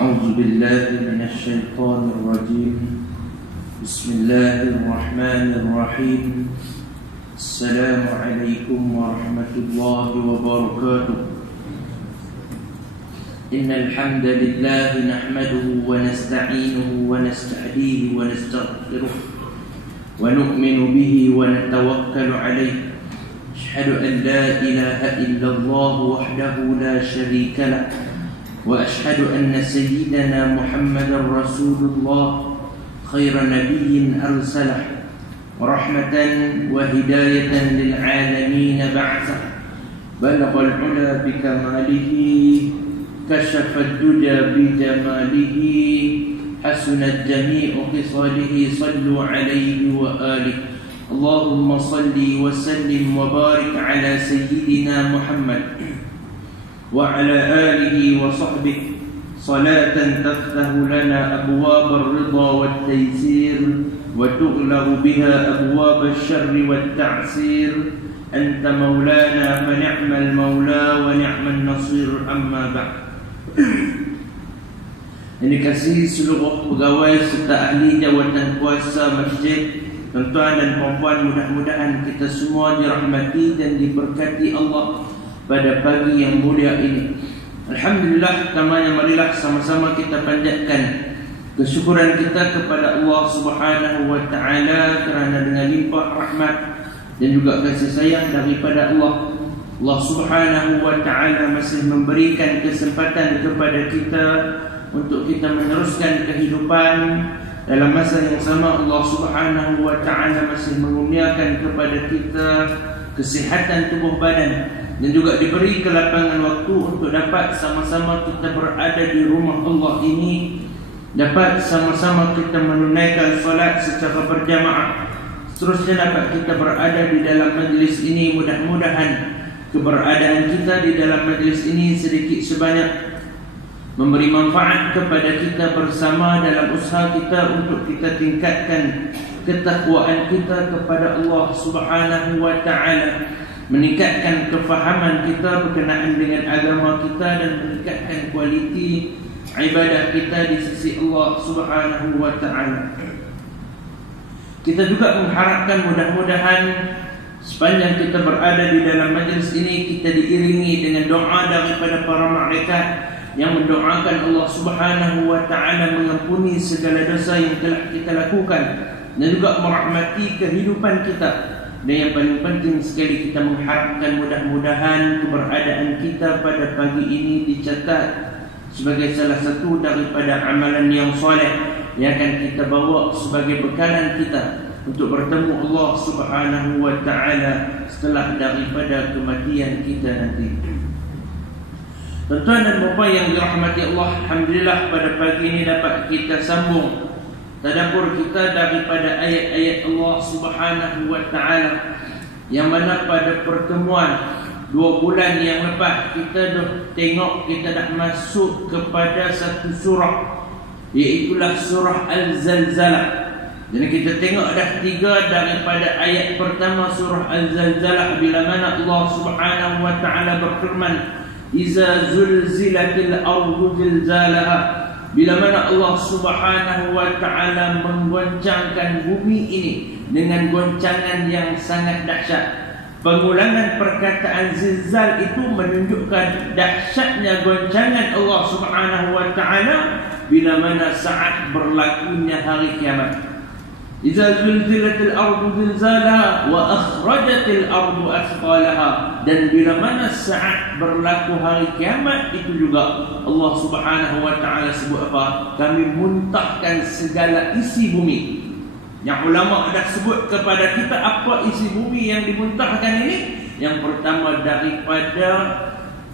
أعوذ بالله من الشيطان الرجيم. بسم الله الرحمن الرحيم. السلام عليكم ورحمة الله وبركاته. إن الحمد لله نحمده ونستعينه ونستهديه ونستغفره ونؤمن به ونتوكل عليه. أشهد أن لا إله إلا الله وحده لا شريك له، وأشهد أن سيدنا محمد رسول الله خير نبي أرسله، ورحمة وهداية للعالمين بعثه، بلغ العلا بكماله، كشف الدجى بجماله، حسنت جميع خصاله، صلوا عليه وآله. اللهم صل وسلم وبارك على سيدنا محمد وعلى آله وصحبه صلاة تفتح لنا أبواب الرضا والتيسير وتغلق بها أبواب الشر والتعسير. أنت مولانا فنعم المولى ونعم النصير. أما بعد. Ini kasih seluruh pegawai serta ahli jawatan kuasa masjid, tuan-tuan dan puan-puan, mudah-mudahan kita semua dirahmati dan diberkati Allah pada pagi yang mulia ini. Alhamdulillah, pertamanya marilah sama-sama kita panjatkan kesyukuran kita kepada Allah Subhanahu wa taala kerana dengan limpah rahmat dan juga kasih sayang daripada Allah Subhanahu wa taala masih memberikan kesempatan kepada kita untuk kita meneruskan kehidupan. Dalam masa yang sama Allah Subhanahu wa taala masih mengurniakan kepada kita kesihatan tubuh badan dan juga diberi kelapangan waktu untuk dapat sama-sama kita berada di rumah Allah ini, dapat sama-sama kita menunaikan solat secara berjamaah. Seterusnya dapat kita berada di dalam majlis ini. Mudah-mudahan keberadaan kita di dalam majlis ini sedikit sebanyak memberi manfaat kepada kita bersama dalam usaha kita untuk kita tingkatkan ketakwaan kita kepada Allah Subhanahu wa taala, meningkatkan kefahaman kita berkenaan dengan agama kita dan meningkatkan kualiti ibadah kita di sisi Allah Subhanahu wa taala. Kita juga mengharapkan mudah-mudahan sepanjang kita berada di dalam majlis ini kita diiringi dengan doa daripada para malaikat yang mendoakan Allah Subhanahu wa taala mengampuni segala dosa yang telah kita lakukan dan juga merahmati kehidupan kita. Dan yang paling penting sekali, kita mengharapkan mudah-mudahan keberadaan kita pada pagi ini dicatat sebagai salah satu daripada amalan yang soleh yang akan kita bawa sebagai bekalan kita untuk bertemu Allah Subhanahu wa taala setelah daripada kematian kita nanti. Tuan-tuan dan puan yang dirahmati Allah, alhamdulillah pada pagi ini dapat kita sambung tadabbur kita daripada ayat-ayat Allah Subhanahu wa taala yang mana pada pertemuan 2 bulan yang lepas kita dah tengok, kita dah masuk kepada satu surah, iaitulah surah Al-Zalzalah. Jadi kita tengok dah 3 daripada ayat pertama surah Al-Zalzalah, bila mana Allah Subhanahu wa taala berfirman, Iza zulzilatil ardu zilzalaha, bila mana Allah Subhanahu wa taala menggoncangkan bumi ini dengan goncangan yang sangat dahsyat. Pengulangan perkataan zilzal itu menunjukkan dahsyatnya goncangan Allah Subhanahu wa taala bila mana saat berlakunya hari kiamat. Iza zulzilatil ardu zilzalaha wa akhrajatil ardu athqalaha, dan bila mana saat berlaku hari kiamat itu juga Allah Subhanahu wa taala sebut apa? Kami muntahkan segala isi bumi. Yang ulama dah sebut kepada kita apa isi bumi yang dimuntahkan ini. Yang pertama daripada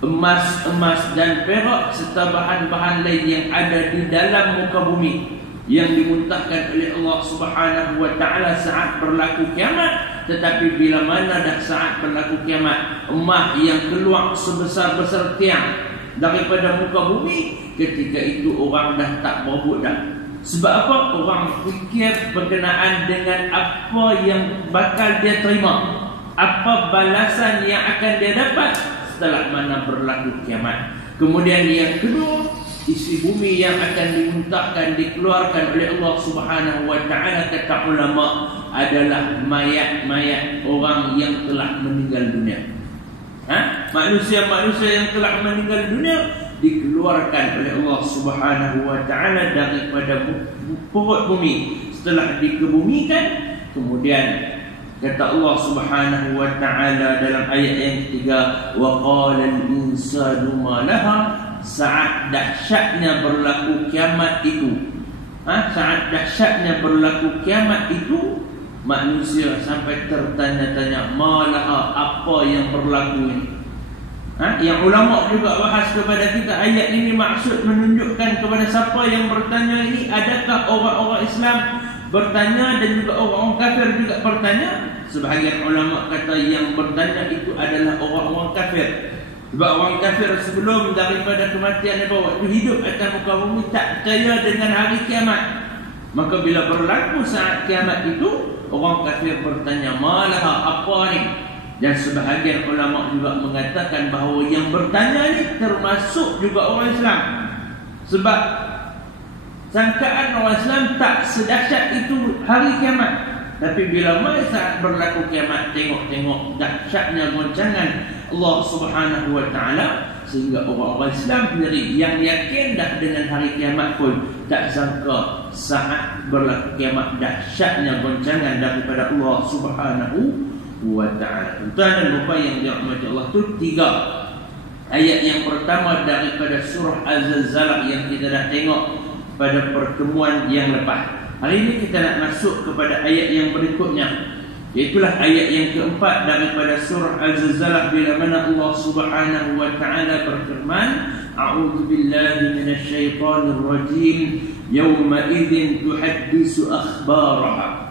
emas dan perak serta bahan-bahan lain yang ada di dalam muka bumi yang dimuntahkan oleh Allah Subhanahu wa taala saat berlaku kiamat. Tetapi bila mana dah saat berlaku kiamat, emas yang keluar sebesar-besar tiang daripada muka bumi, ketika itu orang dah tak berebut dah. Sebab apa? Orang fikir berkenaan dengan apa yang bakal dia terima, apa balasan yang akan dia dapat setelah mana berlaku kiamat. Kemudian yang kedua, isi bumi yang akan dimuntahkan, dikeluarkan oleh Allah Subhanahu wa ta'ala, kata ulama, adalah mayat-mayat orang yang telah meninggal dunia. Manusia-manusia yang telah meninggal dunia dikeluarkan oleh Allah Subhanahu wa ta'ala daripada perut bumi. Setelah dikebumikan, kemudian kata Allah Subhanahu wa ta'ala dalam ayat yang ketiga, wa qala al-insanu ma laha, saat dahsyatnya berlaku kiamat itu. Saat dahsyatnya berlaku kiamat itu, manusia sampai tertanya-tanya, malaha, apa yang berlaku ini? Yang ulama juga bahas kepada kita, ayat ini maksud menunjukkan kepada siapa yang bertanya ini, adakah orang-orang Islam bertanya dan juga orang-orang kafir juga bertanya? Sebahagian ulama kata yang bertanya itu adalah orang-orang kafir. Sebab orang kafir sebelum daripada kematian mereka waktu hidup atas muka bumi tak percaya dengan hari kiamat. Maka bila berlaku saat kiamat itu, orang kafir bertanya, malaha, apa ni? Dan sebahagian ulama juga mengatakan bahawa yang bertanya ni termasuk juga orang Islam. Sebab sangkaan orang Islam tak sedahsyat itu hari kiamat. Tapi bila saat berlaku kiamat, tengok-tengok dahsyatnya goncangan Allah Subhanahu wa ta'ala, sehingga orang-orang Islam sendiri yang yakin dah dengan hari kiamat pun tak sangka saat berlaku kiamat dahsyatnya goncangan daripada Allah Subhanahu wa ta'ala. Tuan dan puan yang dirahmati Allah, tu 3 ayat yang pertama daripada surah Az-Zalzalah yang kita dah tengok pada pertemuan yang lepas. Hari ini kita nak masuk kepada ayat yang berikutnya, iaitulah ayat yang keempat daripada surah Az-Zalzalah, bila mana Allah Subhanahu wa ta'ala berfirman, a'udzu billahi minasyaitonir rajim, yawma idzin tuhaddisu akhbaraha.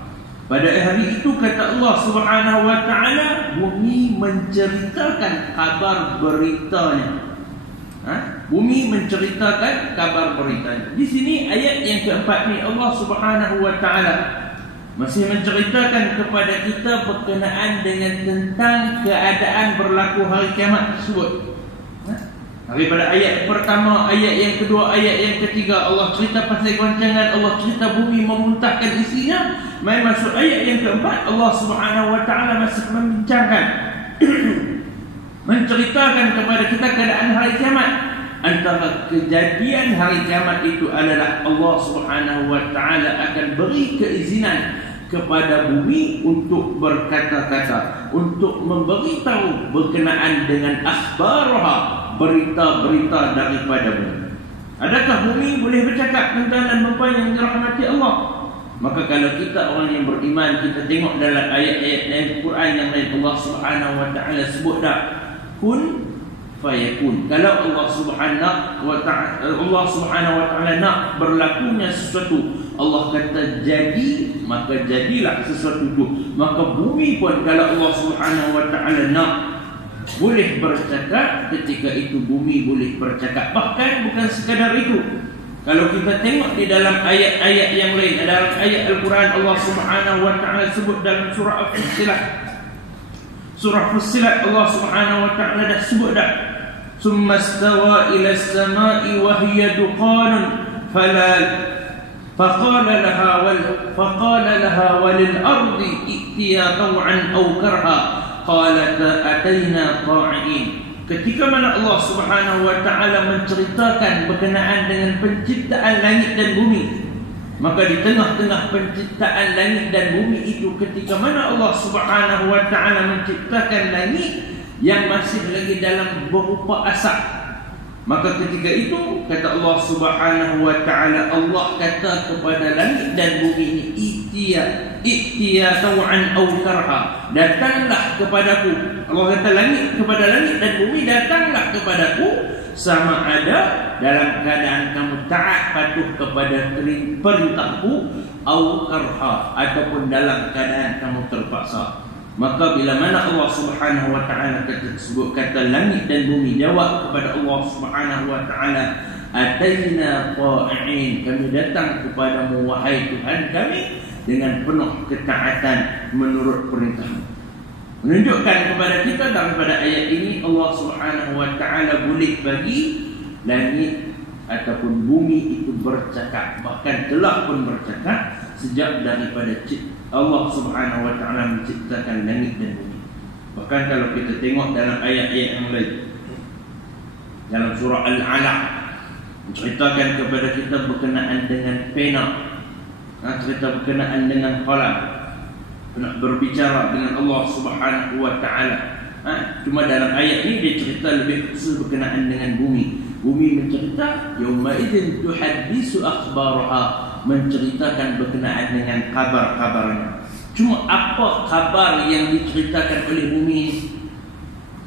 Pada hari itu kata Allah Subhanahu wa ta'ala, bumi menceritakan kabar beritanya. Bumi menceritakan kabar beritanya. Di sini ayat yang keempat ni, Allah Subhanahu wa ta'ala masih menceritakan kepada kita berkenaan dengan tentang keadaan berlaku hari kiamat tersebut. Daripada ayat pertama, ayat yang kedua, ayat yang ketiga, Allah cerita pasal goncangan, Allah cerita bumi memuntahkan isinya. Mai masuk ayat yang keempat, Allah Subhanahu wa ta'ala masih membincangkan menceritakan kepada kita keadaan hari kiamat. Antara kejadian hari kiamat itu adalah Allah Subhanahu wa ta'ala akan beri keizinan kepada bumi untuk berkata-kata, untuk memberitahu berkenaan dengan akhbaraha, berita-berita daripada bumi. Adakah bumi boleh bercakap, tuan dan puan yang dirahmati Allah? Maka kalau kita orang yang beriman, kita tengok dalam ayat-ayat Al-Quran yang lain, Allah Subhanahu wa ta'ala sebut dah kun fayakun. Kalau Allah Subhanahu wa ta'ala nak berlakunya sesuatu, Allah kata jadi, maka jadilah sesuatu itu. Maka bumi pun kalau Allah Subhanahu wa ta'ala nak boleh bercakap, ketika itu bumi boleh bercakap. Bahkan bukan sekadar itu, kalau kita tengok di dalam ayat-ayat yang lain, dalam ayat Al-Quran, Allah Subhanahu wa ta'ala sebut dalam surah Fussilat. Surah Fussilat Allah Subhanahu wa ta'ala dah sebut dah, summa stawa ila as-sama'i wa hiya duqanun faqala laha walil ardi itiya taw'an aw karha qalata ataina ta'in. Ketika mana Allah Subhanahu wa ta'ala menceritakan berkenaan dengan penciptaan langit dan bumi, maka di tengah-tengah penciptaan langit dan bumi itu, ketika mana Allah Subhanahu wa ta'ala menciptakan langit yang masih lagi dalam berupa asap, maka ketika itu kata Allah Subhanahu wa ta'ala, Allah kata kepada langit dan bumi ini, I'tiya taw'an aw karha, datanglah kepadaku. Allah kata kepada langit dan bumi, datanglah kepadaku, sama ada dalam keadaan kamu taat patuh kepada perintahku, aw karha, ataupun dalam keadaan kamu terpaksa. Maka bila mana Allah Subhanahu wa ta'ala kata langit dan bumi jawab kepada Allah Subhanahu wa ta'ala, ataina ta'in, kami datang kepadamu wahai Tuhan kami dengan penuh ketaatan menurut perintahmu. Menunjukkan kepada kita daripada ayat ini, Allah Subhanahu wa ta'ala boleh bagi langit ataupun bumi itu bercakap, bahkan telah pun bercakap sejak daripada Allah Subhanahu wa taala menciptakan langit dan bumi. Bahkan kalau kita tengok dalam ayat-ayat yang lain, dalam surah Al-Alaq menceritakan kepada kita berkenaan dengan pena, cerita berkenaan dengan qalam, nak berbicara dengan Allah Subhanahu wa taala. Cuma dalam ayat ni dia cerita lebih khusus berkenaan dengan bumi. Bumi mencerita yauma idzin tuhaddisu akhbaraha, menceritakan berkenaan dengan kabar-kabarnya. Cuma apa kabar yang diceritakan oleh bumi?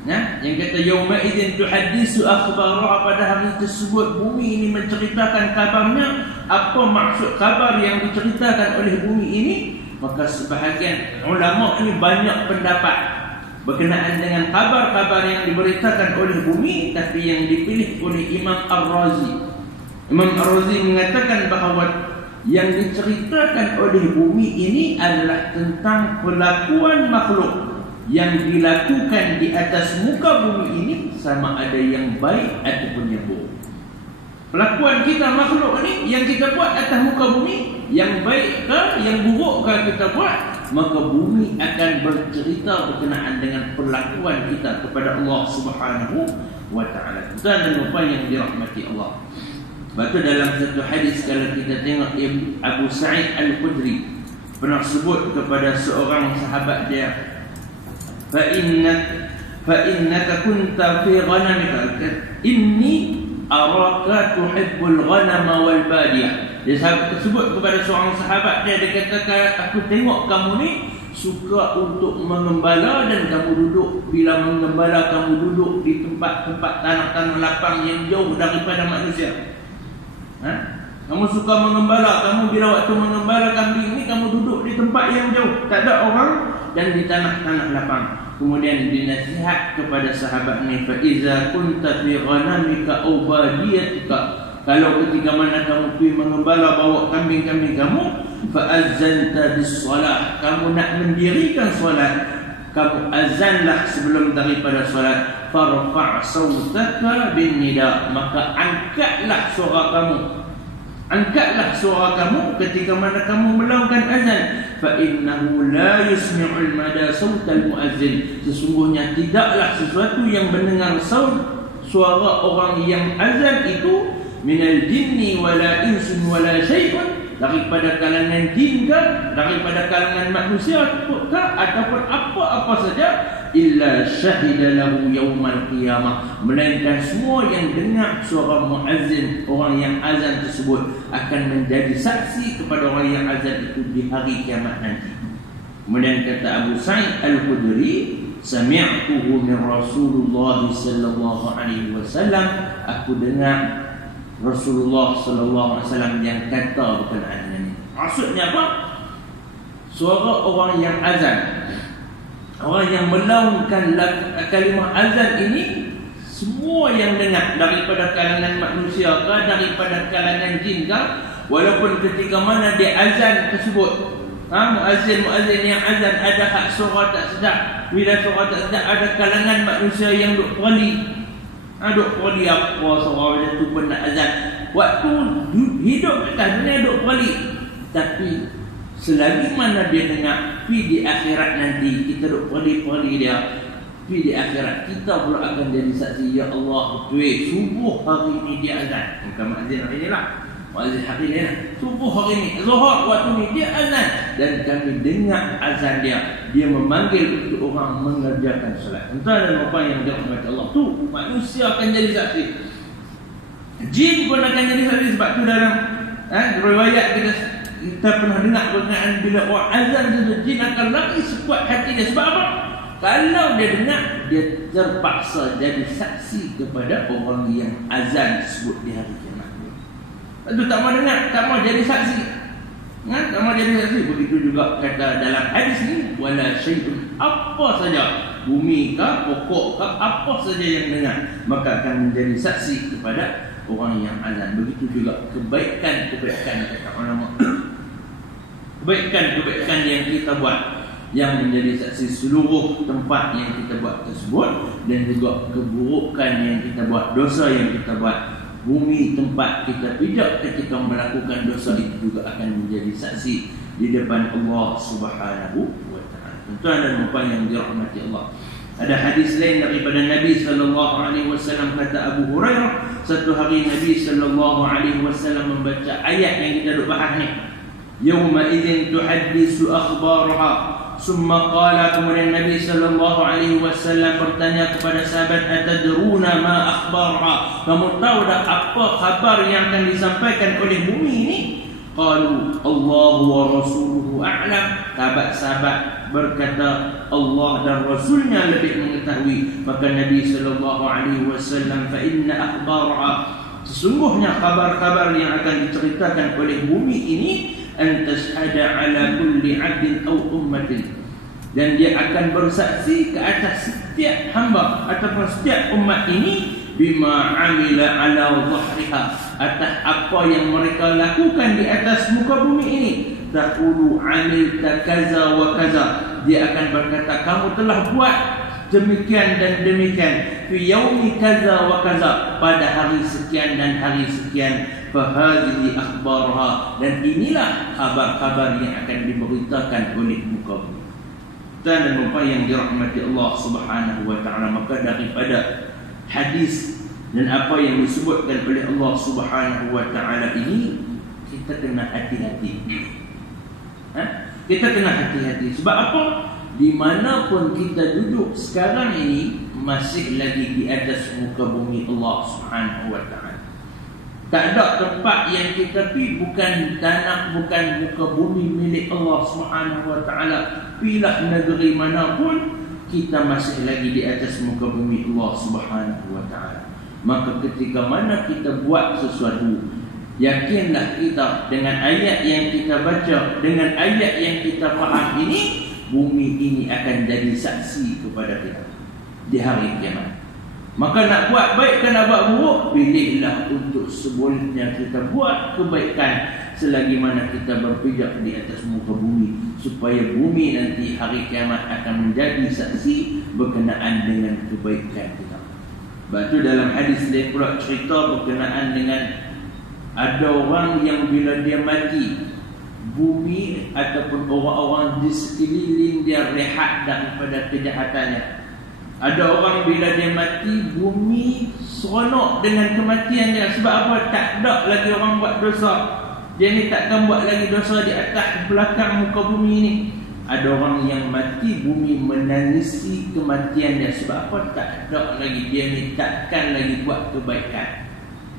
Yang kata yauma idzin tuhaddisu akhbaraha, pada hari tersebut bumi ini menceritakan kabarnya. Apa maksud kabar yang diceritakan oleh bumi ini? Maka sebahagian ulama ini banyak pendapat berkenaan dengan kabar-kabar yang diberitakan oleh bumi, tapi yang dipilih oleh Imam Ar-Razi. Imam Ar-Razi mengatakan bahawa yang diceritakan oleh bumi ini adalah tentang perlakuan makhluk yang dilakukan di atas muka bumi ini, sama ada yang baik ataupun yang buruk. Pelakuan kita makhluk ini yang kita buat atas muka bumi, yang baik ke yang buruk ke kita buat, maka bumi akan bercerita berkenaan dengan perlakuan kita kepada Allah Subhanahu wa taala. Tuan dan puan yang dirahmati Allah. Sebab tu dalam satu hadis, kalau kita tengok Abu Sa'id Al-Khudri pernah sebut kepada seorang sahabat dia, fa innaka kunta fi ghanamika inni araka tuhibbul ghanama wal badiyah. Dia tersebut kepada seorang sahabat dia katakan, aku tengok kamu ni suka untuk mengembala, dan kamu duduk, bila mengembala kamu duduk di tempat-tempat tanah-tanah lapang yang jauh daripada manusia. Kamu suka mengembala, kamu bila waktu mengembala kambing ni kamu duduk di tempat yang jauh, tak ada orang, dan di tanah-tanah lapang. Kemudian dinasihat kepada sahabat ni, fa iza kunta fi ghanamika aw badiyatika, kalau ketika mana kamu pergi mengembala bawa kambing-kambing kamu, fa azanta bis salah, kamu nak mendirikan solat, kamu azanlah sebelum daripada solat, farfa' sautaka bin nida, maka angkatlah suara kamu, angkatlah suara kamu ketika mana kamu melakukan azan. Fa innahu la yusmi'ul mada sautal muazzin, sesungguhnya tidaklah sesuatu yang mendengar suara orang yang azan itu minal jinni wala insun wala syai'un, daripada kalangan jin ke, daripada kalangan manusia ke, ataupun apa-apa saja, illa syahida lahu yaumal qiyamah, melainkan semua yang dengar suara muazzin, orang yang azan tersebut, akan menjadi saksi kepada orang yang azan itu di hari kiamat nanti. Kemudian kata Abu Sa'id Al-Khudri, sami'tuhu min Rasulullah sallallahu alaihi wasallam, aku dengar Rasulullah sallallahu alaihi wasallam yang kata berkenaan dengan ini. Maksudnya apa? Suara orang yang azan, orang yang melaungkan kalimah azan ini, semua yang dengar, daripada kalangan manusia ke, daripada kalangan jin ke, walaupun ketika mana dia azan tersebut, muazzin yang azan ada hak suara tak sedap, bila suara tak sedap, ada kalangan manusia yang duk perli, duk perli apa suara macam tu pun nak azan, waktu hidup atas dunia duk perli. Tapi selagi mana dia dengar, di akhirat nanti kita duk perli dia, di akhirat kita pula akan jadi saksi, ya Allah, betul subuh hari ini dia azan, bukan muazzin hari ni lah, muazzin hari ni lah, subuh hari ni, zuhur waktu ni dia azan, dan kami dengar azan dia memanggil untuk orang mengerjakan solat. Entah dan apa yang dirahmati Allah tu, manusia akan jadi saksi, jin pun akan jadi saksi. Sebab tu dalam riwayat kita pernah dengar berkenaan bila orang azan tu, jin akan lari sekuat hati dia. Sebab apa? Kalau dia dengar, dia terpaksa jadi saksi kepada orang yang azan tersebut di hari kiamat. Itu tak mau dengar, tak mau jadi saksi, tak mau jadi saksi. Begitu juga kata dalam hadis ni, wala syai'un, apa saja, bumi ke, pokok ke, apa saja yang dengar, maka akan menjadi saksi kepada orang yang azan. Begitu juga kebaikan-kebaikan, kata ulama, kebaikan-kebaikan yang kita buat, yang menjadi saksi seluruh tempat yang kita buat tersebut, dan juga keburukan yang kita buat, dosa yang kita buat, bumi tempat kita pijak ketika melakukan dosa itu juga akan menjadi saksi di depan Allah Subhanahu wa taala. Tuan dan puan yang dirahmati Allah. Ada hadis lain daripada Nabi sallallahu alaihi wasallam, kata Abu Hurairah, satu hari Nabi sallallahu alaihi wasallam membaca ayat yang kita duk bahas ni. Yauma idzin tuhaddisu akhbaraha. Summa qala, kemudian Nabi sallallahu alaihi wasallam bertanya kepada sahabat, atadruna ma akhbaraha? Kamu tahu tak apa khabar yang akan disampaikan oleh bumi ini? Qalu Allahu wa rasuluhu a'lam. Sahabat-sahabat berkata, Allah dan Rasulnya lebih mengetahui. Maka Nabi sallallahu alaihi wasallam, fa inna akhbaraha, sesungguhnya kabar-kabar yang akan diceritakan oleh bumi ini, an tashhada ala kulli 'abdin aw ummatin, dan dia akan bersaksi ke atas setiap hamba ataupun setiap umat ini, bima amila ala dhahriha, atas apa yang mereka lakukan di atas muka bumi ini. Taqulu amilta kaza wa kaza, dia akan berkata, kamu telah buat demikian dan demikian, fi yaumi kaza wa kaza, pada hari sekian dan hari sekian. Fahadhihi akhbarha, dan inilah kabar-kabar yang akan diberitakan oleh muka bumi. Tuan dan puan yang dirahmati Allah Subhanahu wa taala, maka daripada hadis dan apa yang disebutkan oleh Allah Subhanahu wa taala ini, kita kena hati-hati. Kita kena hati-hati. Sebab apa? Dimanapun kita duduk sekarang ini, masih lagi di atas muka bumi Allah Subhanahu wa taala. Tak ada tempat yang kita pergi, bukan tanah, bukan muka bumi milik Allah Subhanahu wa taala. Pilah negeri manapun, kita masih lagi di atas muka bumi Allah Subhanahu wa taala. Maka ketika mana kita buat sesuatu, yakinlah kita dengan ayat yang kita baca, dengan ayat yang kita faham ini, bumi ini akan jadi saksi kepada kita di hari kiamat. Maka nak buat baik ke nak buat buruk, pilihlah untuk sebolehnya kita buat kebaikan selagi mana kita berpijak di atas muka bumi, supaya bumi nanti hari kiamat akan menjadi saksi berkenaan dengan kebaikan kita. Sebab tu dalam hadis dia pula cerita berkenaan dengan ada orang yang bila dia mati, bumi ataupun orang-orang di sekeliling dia rehat daripada kejahatannya. Ada orang bila dia mati, bumi seronok dengan kematian dia. Sebab apa? Tak ada lagi orang buat dosa. Dia ni takkan buat lagi dosa di atas belakang muka bumi ni. Ada orang yang mati, bumi menangisi kematian dia. Sebab apa? Tak ada lagi, dia ni takkan lagi buat kebaikan.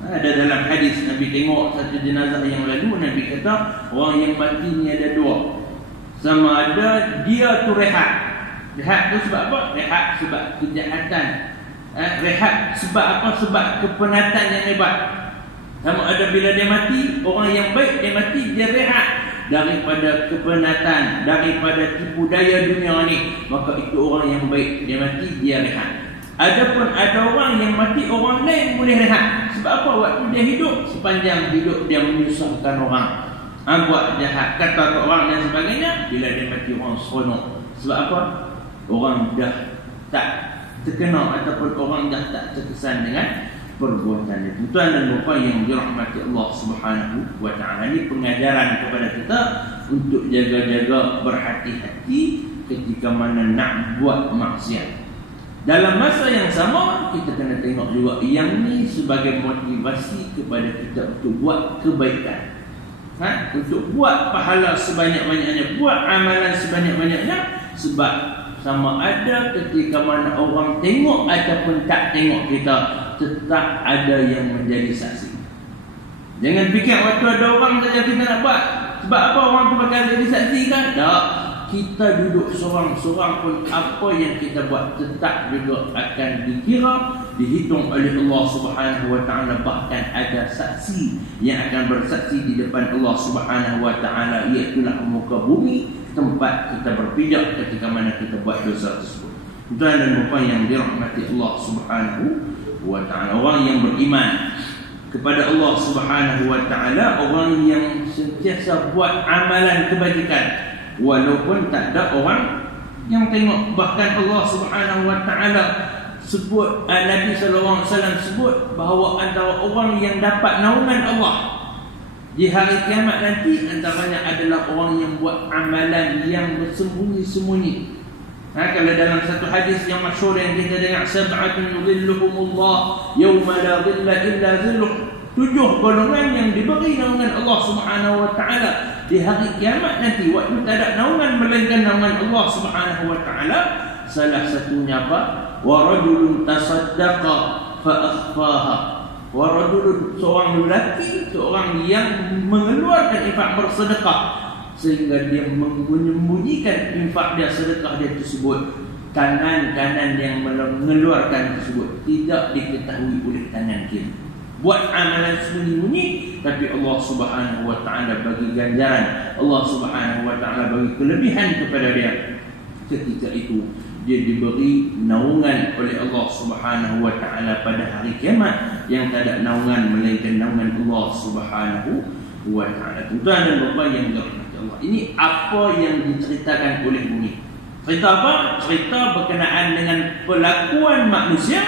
Ada dalam hadis, Nabi tengok satu jenazah yang lalu, Nabi kata orang yang mati ni ada dua. Sama ada dia tu rehat. Rehat tu sebab apa? Rehat sebab kejahatan. Rehat sebab apa? Sebab kepenatan yang hebat. Sama ada bila dia mati, orang yang baik dia mati, dia rehat daripada kepenatan, daripada tipu daya dunia ni. Maka itu orang yang baik, dia mati, dia rehat. Adapun ada orang yang mati, orang lain boleh rehat. Sebab apa? Waktu dia hidup, sepanjang hidup dia menyusahkan orang, buat jahat, kata ke orang dan sebagainya. Bila dia mati, orang seronok. Sebab apa? Orang dah tak terkenal ataupun orang dah tak terkesan dengan perbuatan itu. Tuan dan puan yang dirahmati Allah Subhanahu wa taala, ini pengajaran kepada kita untuk jaga-jaga, berhati-hati ketika mana nak buat maksiat. Dalam masa yang sama, kita kena tengok juga yang ni sebagai motivasi kepada kita untuk buat kebaikan. Untuk buat pahala sebanyak-banyaknya, buat amalan sebanyak-banyaknya. Sebab sama ada ketika mana orang tengok ataupun tak tengok kita, tetap ada yang menjadi saksi. Jangan fikir waktu ada orang saja kita nak buat. Sebab apa orang tu bakal jadi saksi kan? Tak. Kita duduk seorang-seorang pun, apa yang kita buat tetap juga akan dikira, dihitung oleh Allah Subhanahu wa taala. Bahkan ada saksi yang akan bersaksi di depan Allah Subhanahu wa taala, iaitu muka bumi, tempat kita berpijak ketika mana kita buat dosa tersebut. Tuan dan puan yang dirahmati Allah Subhanahu wa taala, orang yang beriman kepada Allah Subhanahu wa taala, orang yang sentiasa buat amalan kebajikan walaupun tak ada orang yang tengok. Bahkan Allah Subhanahu wa taala sebut Nabi SAW sebut bahawa antara orang yang dapat naungan Allah di hari kiamat nanti antaranya adalah orang yang buat amalan yang bersembunyi-sembunyi. Kalau dalam satu hadis yang masyhur yang kita dengar, sab'atun yudhilluhumullah yawma la dhilla illa dhilluh, 7 golongan yang diberi naungan Allah Subhanahu wa taala di hari kiamat nanti, waktu tak ada naungan melainkan naungan Allah Subhanahu wa taala. Salah satunya apa? Wa rajulun tasaddaqa fa akhfaha. Wa rajulun, seorang lelaki, seorang yang mengeluarkan infak bersedekah sehingga dia menyembunyikan infak dia, sedekah dia tersebut. Tangan kanan yang mengeluarkan tersebut tidak diketahui oleh tangan kiri. Buat amalan sembunyi-sembunyi, tapi Allah Subhanahu wa taala bagi ganjaran, Allah Subhanahu wa taala bagi kelebihan kepada dia. Ketika itu dia diberi naungan oleh Allah Subhanahu wa taala pada hari kiamat yang tak ada naungan melainkan naungan Allah Subhanahu wa taala. Tuan dan puan yang dirahmati Allah, ini apa yang diceritakan oleh bumi. Cerita apa? Cerita berkenaan dengan pelakuan manusia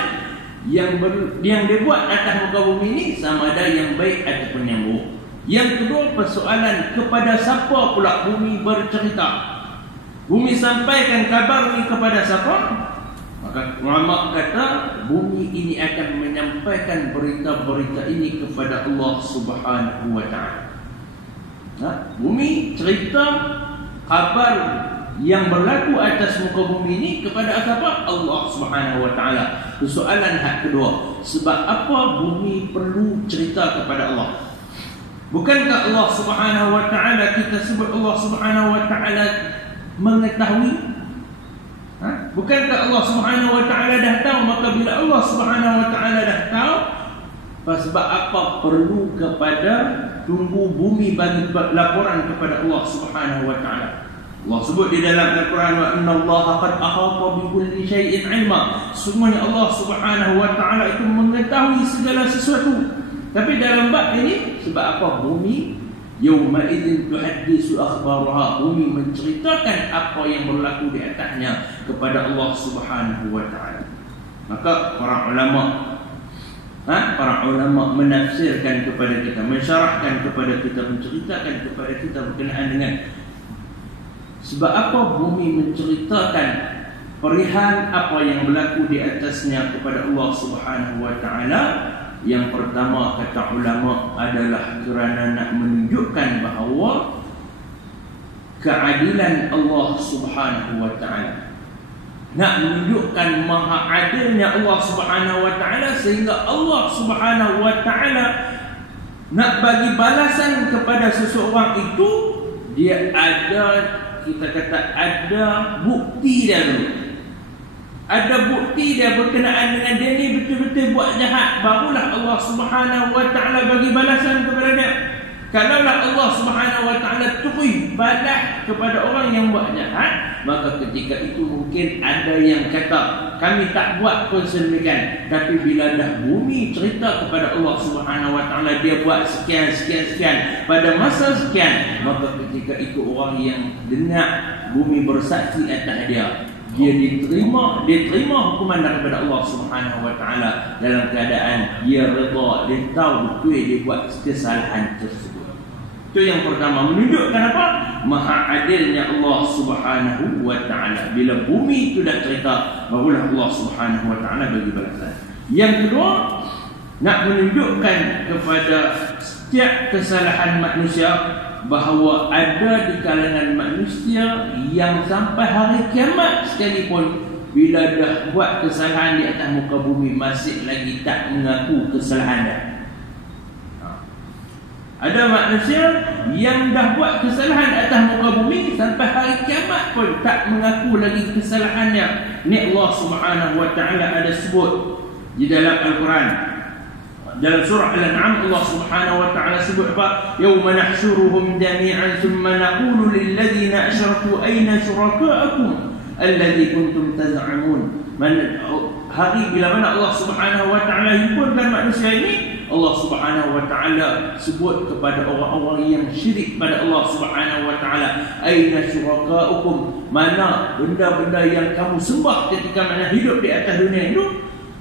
yang dibuat atas muka bumi ini, sama ada yang baik ataupun yang buruk. Yang kedua, persoalan kepada siapa pula bumi bercerita. Bumi sampaikan kabar ini kepada siapa? Maka ulama kata bumi ini akan menyampaikan berita-berita ini kepada Allah Subhanahu wa taala. Bumi cerita kabar yang berlaku atas muka bumi ini kepada siapa? Allah Subhanahu wa taala. Soalan hak kedua, sebab apa bumi perlu cerita kepada Allah? Bukankah Allah Subhanahu wa taala, kita sebut Allah Subhanahu wa taala mengetahui? Bukankah Allah Subhanahu wa taala dah tahu? Maka bila Allah Subhanahu wa taala dah tahu, sebab apa perlu kepada tunggu bumi bagi laporan kepada Allah Subhanahu wa taala? Allah sebut di dalam Al-Quran, wa innallaha qad ahata bi kulli syai'in 'ilma. Semuanya Allah Subhanahu wa taala itu mengetahui segala sesuatu. Tapi dalam bab ini, sebab apa bumi yauma idzin tuhaddisu akhbaraha, bumi menceritakan apa yang berlaku di atasnya kepada Allah Subhanahu wa taala. Maka para ulama menafsirkan kepada kita, mensyarahkan kepada kita, menceritakan kepada kita berkenaan dengan sebab apa bumi menceritakan perihal apa yang berlaku di atasnya kepada Allah Subhanahu wa taala. Yang pertama kata ulama adalah kerana nak menunjukkan bahawa keadilan Allah Subhanahu wa taala, nak menunjukkan maha adilnya Allah Subhanahu wa taala, sehingga Allah Subhanahu wa taala nak bagi balasan kepada seseorang itu, dia ada, kita kata ada bukti dia dulu. Ada bukti dia berkenaan dengan dia ni betul-betul buat jahat, barulah Allah Subhanahu wa taala bagi balasan kepada dia. Kalaulah Allah Subhanahu wa taala terus balas kepada orang yang buat jahat, maka ketika itu mungkin ada yang kata kami tak buat pun sedemikian. Tapi bila dah bumi cerita kepada Allah Subhanahu wa taala dia buat sekian pada masa sekian, maka ketika itu orang yang dengar bumi bersaksi atas dia diterima hukuman daripada Allah Subhanahu wa taala dalam keadaan dia redha, dia tahu betul dia buat kesalahan tersebut. Itu yang pertama, menunjukkan apa? Maha adilnya Allah Subhanahu wa taala. Bila bumi itu dah cerita, barulah Allah Subhanahu wa taala bagi balasan. Yang kedua, nak menunjukkan kepada setiap kesalahan manusia bahawa ada di kalangan manusia yang sampai hari kiamat sekalipun, bila dah buat kesalahan di atas muka bumi, masih lagi tak mengaku kesalahan dia. Ada manusia yang dah buat kesalahan di atas muka bumi, sampai hari kiamat pun tak mengaku lagi kesalahannya. Ni Allah Subhanahu wa taala ada sebut di dalam Al-Quran. Dalam surah Al-An'am Allah Subhanahu wa taala sebut apa? Yauma nahsyuruhum jami'an thumma naqulu lil ladzina asyraku ayna syuraka'akum alladzi kuntum taz'amun. Hari bila mana Allah Subhanahu wa taala himpunkan manusia ini, Allah Subhanahu wa taala sebut kepada orang-orang yang syirik pada Allah Subhanahu wa taala, aina syurakaukum, mana benda-benda yang kamu sembah ketika mana hidup di atas dunia itu?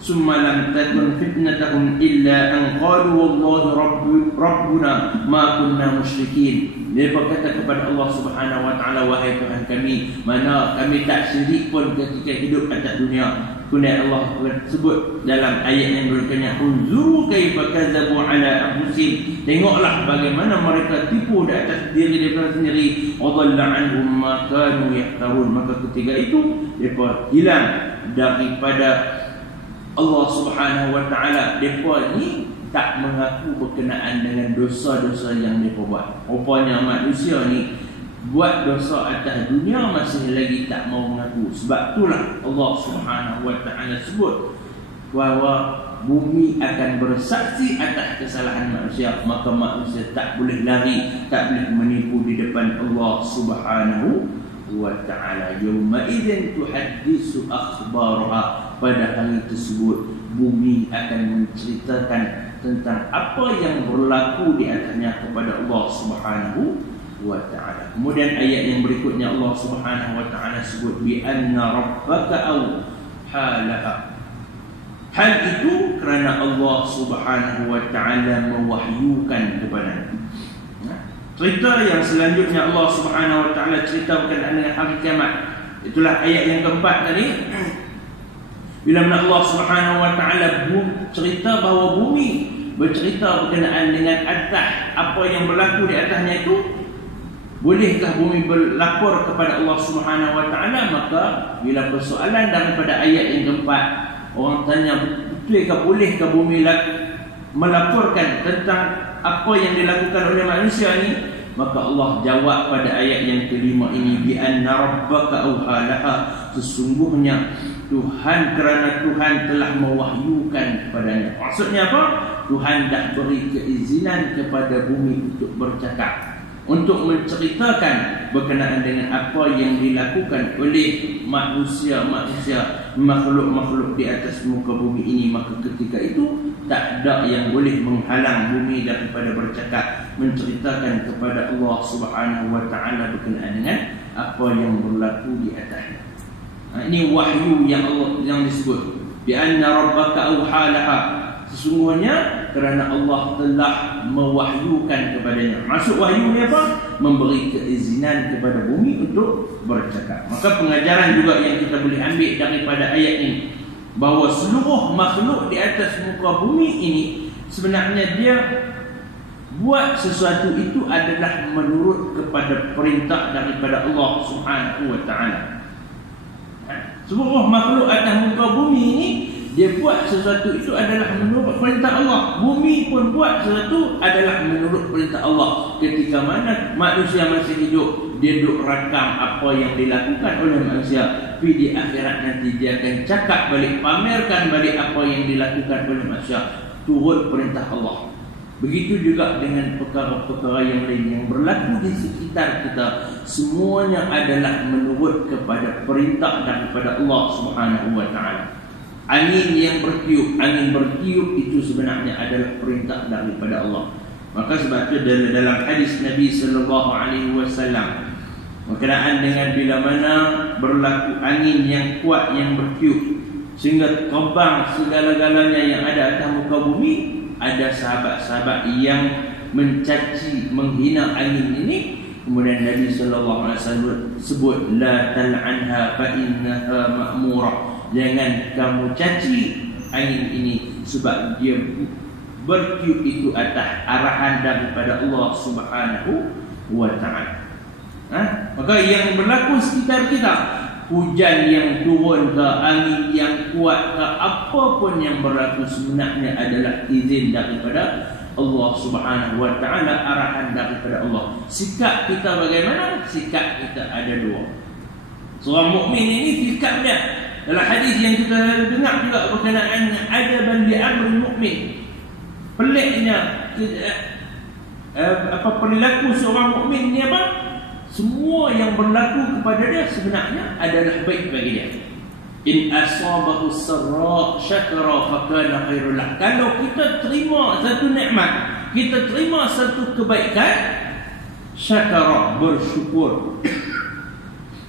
Summa lam takun fitnatahum illa an qalu wallahi rabbuna ma kunna musyrikin. Dia berkata kepada Allah Subhanahu wa taala, wahai Tuhan kami, mana kami tak syirik pun ketika hidup atas dunia. Kemudian Allah sebut dalam ayat yang berikutnya, unzuru kaifa kadzabu ala anfusihim, tengoklah bagaimana mereka tipu di atas diri mereka sendiri. Wadalla anhum ma kanu yahtarun, maka ketika itu mereka hilang daripada Allah Subhanahu wa taala. Mereka ni tak mengaku berkenaan dengan dosa-dosa yang mereka buat. Rupanya manusia ni buat dosa atas dunia masih lagi tak mau mengaku. Sebab itulah Allah Subhanahu wa taala sebut bahawa bumi akan bersaksi atas kesalahan manusia, maka manusia tak boleh lari, tak boleh menipu di depan Allah Subhanahu wa ta'ala. Yawma idzin tuhaddisu akhbaraha, pada hari tersebut bumi akan menceritakan tentang apa yang berlaku di atasnya kepada Allah Subhanahu wa ta'ala. Kemudian ayat yang berikutnya Allah Subhanahu wa ta'ala sebut bi anna rabbaka awhalaha. Hal itu kerana Allah Subhanahu wa ta'ala mewahyukan kepada. Cerita yang selanjutnya Allah Subhanahu wa ta'ala cerita berkenaan dengan hari kiamat. Itulah ayat yang keempat tadi. Bila mana Allah Subhanahu wa ta'ala cerita bahawa bumi bercerita berkenaan dengan atas apa yang berlaku di atasnya itu, bolehkah bumi berlapor kepada Allah Subhanahu wa ta'ala? Maka bila persoalan daripada ayat yang keempat, orang tanya, betulkah bolehkah bumi melaporkan tentang apa yang dilakukan oleh manusia ni? Maka Allah jawab pada ayat yang kelima ini, bi anna rabbaka awhalaha, sesungguhnya Tuhan, kerana Tuhan telah mewahyukan kepadanya. Maksudnya apa? Tuhan dah beri keizinan kepada bumi untuk bercakap, untuk menceritakan berkenaan dengan apa yang dilakukan oleh manusia-manusia, makhluk-makhluk di atas muka bumi ini. Maka ketika itu tak ada yang boleh menghalang bumi daripada bercakap, menceritakan kepada Allah Subhanahu wa ta'ala berkenaan dengan apa yang berlaku di atasnya. Ini wahyu yang Allah yang disebut bi anna rabbaka awhalaha, sesungguhnya kerana Allah telah mewahyukan kepadanya. Maksud wahyu ni apa? Memberi keizinan kepada bumi untuk bercakap. Maka pengajaran juga yang kita boleh ambil daripada ayat ini, bahawa seluruh makhluk di atas muka bumi ini sebenarnya dia buat sesuatu itu adalah menurut kepada perintah daripada Allah Subhanahu wa ta'ala. Seluruh makhluk atas muka bumi ini, dia buat sesuatu itu adalah menurut perintah Allah. Bumi pun buat sesuatu adalah menurut perintah Allah. Ketika mana manusia masih hidup, dia duk rakam apa yang dilakukan oleh manusia. Tapi di akhirat nanti dia akan cakap balik, pamerkan balik apa yang dilakukan oleh manusia, turut perintah Allah. Begitu juga dengan perkara-perkara yang lain yang berlaku di sekitar kita, semuanya adalah menurut kepada perintah daripada Allah Subhanahu wa ta'ala. Angin yang bertiup itu sebenarnya adalah perintah daripada Allah. Maka sebab itu dalam hadis Nabi sallallahu alaihi wasallam berkenaan dengan bila mana berlaku angin yang kuat yang bertiup sehingga terbang segala-galanya yang ada atas muka bumi, ada sahabat-sahabat yang mencaci, menghina angin ini. Kemudian Nabi sallallahu alaihi wasallam sebut, la tal'anha fa innaha ma'murah, jangan kamu caci angin ini sebab dia bertiup itu atas arahan daripada Allah Subhanahu wa ta'ala. Maka yang berlaku sekitar kita, hujan yang turun ke, angin yang kuat ke, apapun yang berlaku sebenarnya adalah izin daripada Allah Subhanahu wa ta'ala, arahan daripada Allah. Sikap kita bagaimana? Sikap kita ada dua. Seorang mukmin ini sikapnya, dalam hadis yang kita dengar juga berkenaan ajaban li amri mukmin, peliknya perilaku seorang mukmin ni apa? Semua yang berlaku kepada dia sebenarnya adalah baik bagi dia. In asabahu sarra syakara fakana khairul lah. Kalau kita terima satu nikmat, kita terima satu kebaikan, syakara, bersyukur.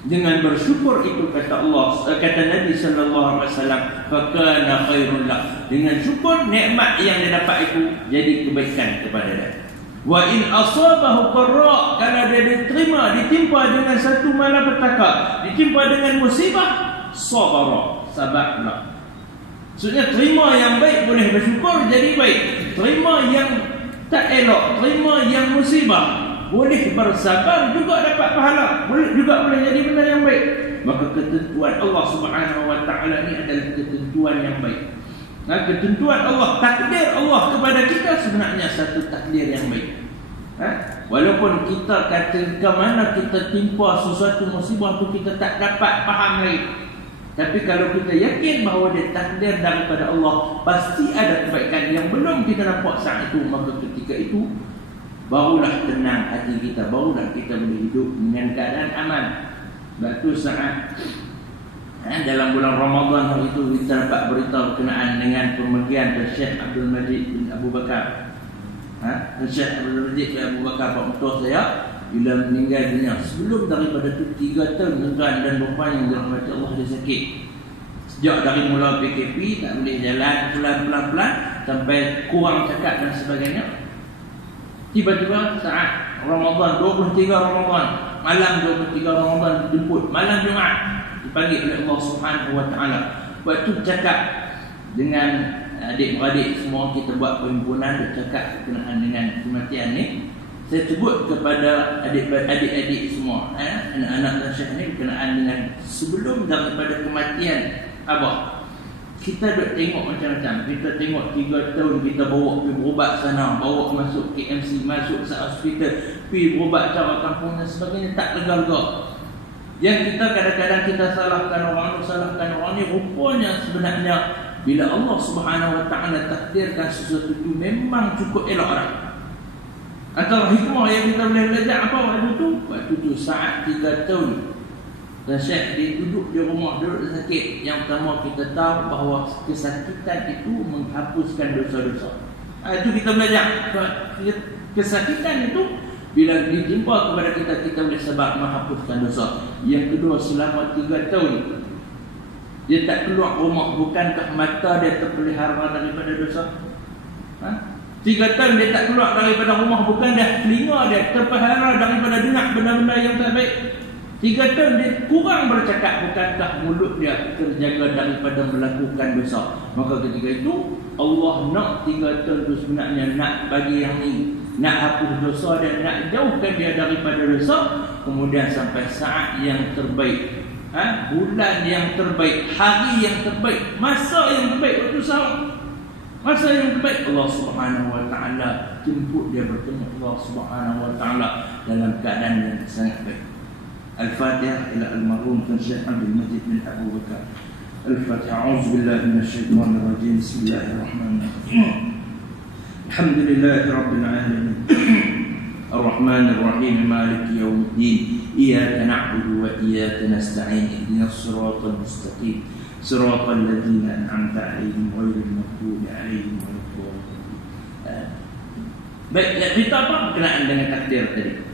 Dengan bersyukur itu kata Allah, kata Nabi sallallahu alaihi wasallam, fakana khairul lah. Dengan syukur nikmat yang dia dapat itu jadi kebaikan kepada dia. Wa in asabahu qarra, kalau dia diterima, ditimpa dengan satu malapetaka, ditimpa dengan musibah, sabara, sabarlah. Maksudnya terima yang baik boleh bersyukur jadi baik, terima yang tak elok, terima yang musibah boleh bersabar juga dapat pahala, boleh jadi benda yang baik. Maka ketentuan Allah Subhanahu wa taala ini adalah ketentuan yang baik. Nah, ketentuan Allah, takdir Allah kepada kita sebenarnya satu takdir yang baik. Walaupun kita kata ke mana kita timpa sesuatu musibah tu kita tak dapat faham lagi, tapi kalau kita yakin bahawa dia takdir daripada Allah, pasti ada kebaikan yang belum kita nampak saat itu, maka ketika itu barulah tenang hati kita, barulah kita boleh hidup dengan keadaan aman. Batu saat dalam bulan Ramadan hari itu kita dapat berita berkenaan dengan pemergian Syekh Abdul Majid bin Abu Bakar. Syekh Abdul Majid bin Abu Bakar, pak mentua saya, bila meninggal dunia. Sebelum daripada itu 3 tahun tuan dan puan yang dirahmati Allah, dia sakit. Sejak dari mula PKP tak boleh jalan, pelan-pelan sampai kurang cakap dan sebagainya. Tiba-tiba saat Ramadan 23 Ramadan, malam 23 Ramadan dijemput, malam Jumaat dipanggil oleh Allah Subhanahu wa taala. Waktu cakap dengan adik-beradik semua, kita buat perhimpunan, dia cakap berkenaan dengan kematian ni. Saya sebut kepada adik-adik semua, anak-anak dan syekh ni berkenaan dengan sebelum daripada kematian abah. Kita duk tengok macam-macam. Kita tengok 3 tahun kita bawa pergi berubat sana, bawa masuk KMC, masuk ke hospital, pergi berubat cara kampung dan sebagainya, tak lega-lega. Yang kita kadang-kadang kita salahkan orang ni, rupanya sebenarnya bila Allah Subhanahu wa taala takdirkan sesuatu itu memang cukup elok dah. Antara hikmah yang kita boleh belajar apa waktu tu saat 3 tahun dan Syekh dia duduk di rumah, duduk sakit. Yang pertama kita tahu bahawa kesakitan itu menghapuskan dosa-dosa. Itu kita belajar. Kesakitan itu bila ditimpa kepada kita, kita boleh sabar menghapuskan dosa. Yang kedua, selama 3 tahun dia tak keluar rumah, bukankah mata dia terpelihara daripada dosa? 3 tahun dia tak keluar daripada rumah, bukan dah telinga dia terpelihara daripada dengar benda-benda yang tak baik? 3 tahun dia kurang bercakap, bukankah mulut dia terjaga daripada melakukan dosa? Maka ketika itu Allah nak 3 tahun itu sebenarnya nak bagi yang ni, nak hapus dosa dan nak jauhkan dia daripada dosa. Kemudian sampai saat yang terbaik, bulan yang terbaik, hari yang terbaik, masa yang terbaik, waktu sahur, masa yang terbaik, Allah Subhanahu wa taala jemput dia bertemu Allah Subhanahu wa taala dalam keadaan yang sangat baik. Al-Fatihah ila al-marhum Syekh Abdul Majid bin Abu Bakar. Al-Fatihah. A'udzu billahi minasyaitonir rajim. Bismillahirrahmanirrahim. Alhamdulillahirabbil alamin. Ar-Rahmanir Rahim. Maliki yaumiddin. Iyyaka na'budu wa iyyaka nasta'in. Ihdinas siratal mustaqim. Siratal ladzina an'amta 'alaihim ghairil maghdubi 'alaihim waladdallin. Baik, kita apa berkenaan dengan takdir tadi?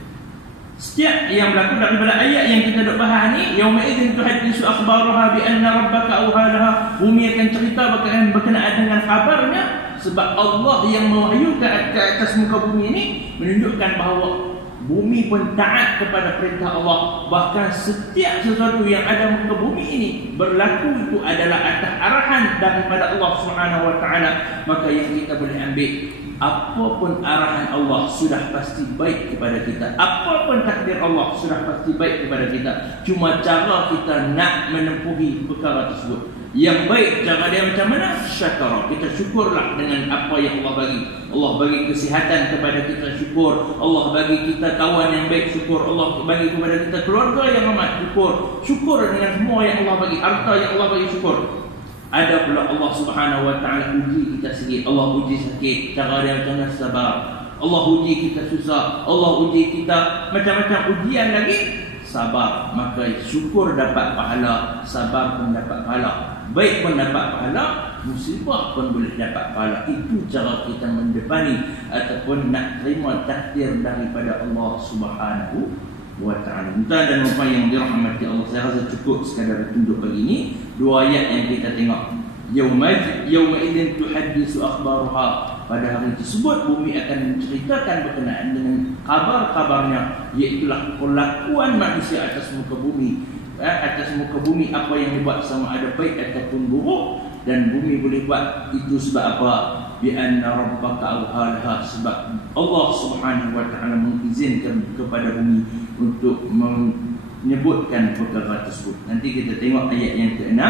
Setiap yang berlaku daripada ayat yang kita duk bahas ni, yauma idzin tuhaddisu akhbaraha bi anna rabbaka awhalaha, bumi akan cerita berkenaan dengan kabarnya, sebab Allah yang mewahyukan ke atas muka bumi ini menunjukkan bahawa bumi pun taat kepada perintah Allah. Bahkan setiap sesuatu yang ada muka bumi ini berlaku itu adalah atas arahan daripada Allah Subhanahu wa taala. Maka yang kita boleh ambil, apapun arahan Allah sudah pasti baik kepada kita. Apapun takdir Allah sudah pasti baik kepada kita. Cuma cara kita nak menempuhi perkara tersebut. Yang baik cara dia macam mana? Syakara. Kita syukurlah dengan apa yang Allah bagi. Allah bagi kesihatan kepada kita, syukur. Allah bagi kita kawan yang baik, syukur. Allah bagi kepada kita keluarga yang amat, syukur. Syukur dengan semua yang Allah bagi, harta yang Allah bagi, syukur. Ada pula Allah Subhanahu wa taala uji kita sikit. Allah uji sakit, cara dia macam mana? Sabar. Allah uji kita susah, Allah uji kita macam-macam ujian lagi. sabar, maka syukur dapat pahala, sabar pun dapat pahala, baik pun dapat pahala, musibah pun boleh dapat pahala. Itu cara kita mendepani ataupun nak terima takdir daripada Allah Subhanahu wa ta'ala. Tuan dan puan yang dirahmati Allah, saya rasa cukup sekadar tunjuk pagi ini. Dua ayat yang kita tengok. Yauma idzin tuhaddisu akhbaruha. Pada hari tersebut bumi akan menceritakan berkenaan dengan kabar-kabarnya, iaitu perlakuan manusia atas muka bumi. Atas muka bumi apa yang dibuat, sama ada baik ataupun buruk. Dan bumi boleh buat itu sebab apa? Bi anna rabbaka awhalaha, sebab Allah Subhanahu wa ta'ala mengizinkan kepada bumi untuk menyebutkan perkara tersebut. Nanti kita tengok ayat yang ke-6.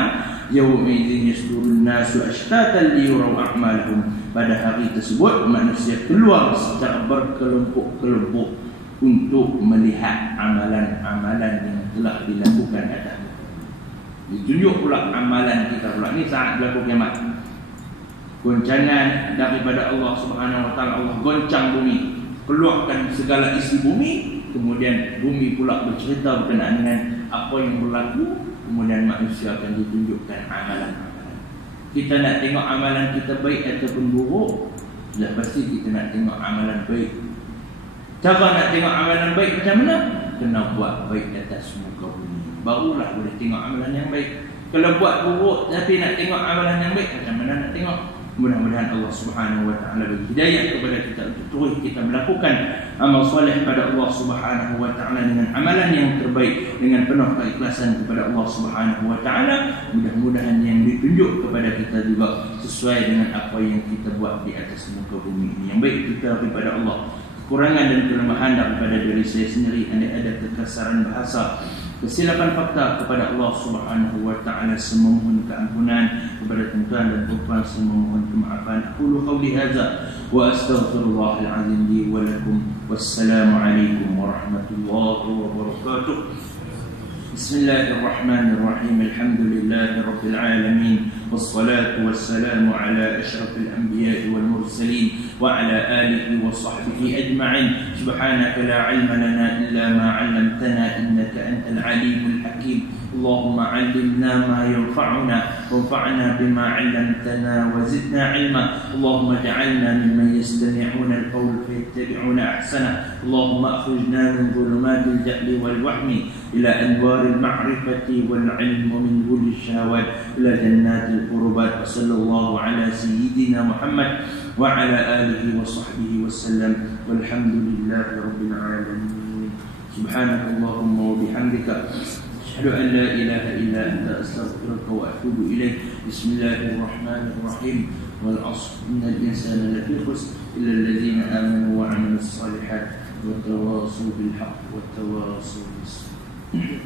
Yauma idzin yasdurun nasu ashtatan liyuraw a'malahum. Pada hari tersebut manusia keluar secara berkelompok-kelompok untuk melihat amalan-amalan yang telah dilakukan atas. Ditunjuk pula amalan kita pula. Ini saat berlaku kiamat. Goncangan daripada Allah Subhanahu wa ta'ala. Allah goncang bumi, keluarkan segala isi bumi. Kemudian bumi pula bercerita berkenaan dengan apa yang berlaku. Kemudian manusia akan ditunjukkan amalan-amalan. Kita nak tengok amalan kita baik ataupun buruk, sudah pasti kita nak tengok amalan baik. Cara nak tengok amalan baik macam mana? Kena buat baik atas muka bumi, barulah boleh tengok amalan yang baik. Kalau buat buruk tapi nak tengok amalan yang baik, macam mana nak tengok? Mudah-mudahan Allah Subhanahu wa ta'ala bagi hidayah kepada kita untuk terus kita melakukan amal soleh pada Allah Subhanahu wa ta'ala dengan amalan yang terbaik, dengan penuh keikhlasan kepada Allah Subhanahu wa ta'ala. Mudah-mudahan yang ditunjuk kepada kita juga sesuai dengan apa yang kita buat di atas muka bumi ini. Yang baik kita daripada Allah, kekurangan dan kelemahan daripada diri saya sendiri, ada kekasaran bahasa, kesilapan fakta kepada Allah Subhanahu wa ta'ala. Semohon keampunan kepada tuan dan puan, semohon kemaafan. Aqulu qawli hadza wa astaghfirullahal azim li wa lakum. Wassalamualaikum warahmatullahi wabarakatuh. Bismillahirrahmanirrahim. Alhamdulillahi rabbil alamin. Wassalatu wassalamu ala asyrafil anbiya'i wal mursalin wa ala alihi wa sahbihi ajma'in. Subhanaka la ilma lana illa ma 'allamtana innaka antal alimul hakim. Allahumma 'allimna ma yanfa'una wanfa'na bima 'allamtana wa zidna 'ilma. Allahumma ij'alna mimman yastami'una al-qawla fayattabi'una ahsana. Allahumma akhrijna min dhulumatil jahli wal wahmi ila anwaril ma'rifati wal 'ilmi min dhulil syahawat ila jannatil qurbat. Sallallahu ala sayyidina Muhammad wa ala alihi wa sahbihi wasallam. Walhamdulillahi rabbil alamin. Subhanakallahumma wa bihamdika asyhadu an la ilaha illa anta astaghfiruka wa atubu ilaik. Bismillahirrahmanirrahim. Wal 'ashr innal insana lafi khusr illa alladhina amanu wa 'amilus shalihat wa tawassaw bil haqq wa tawassaw bis sabr.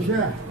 Malaysia.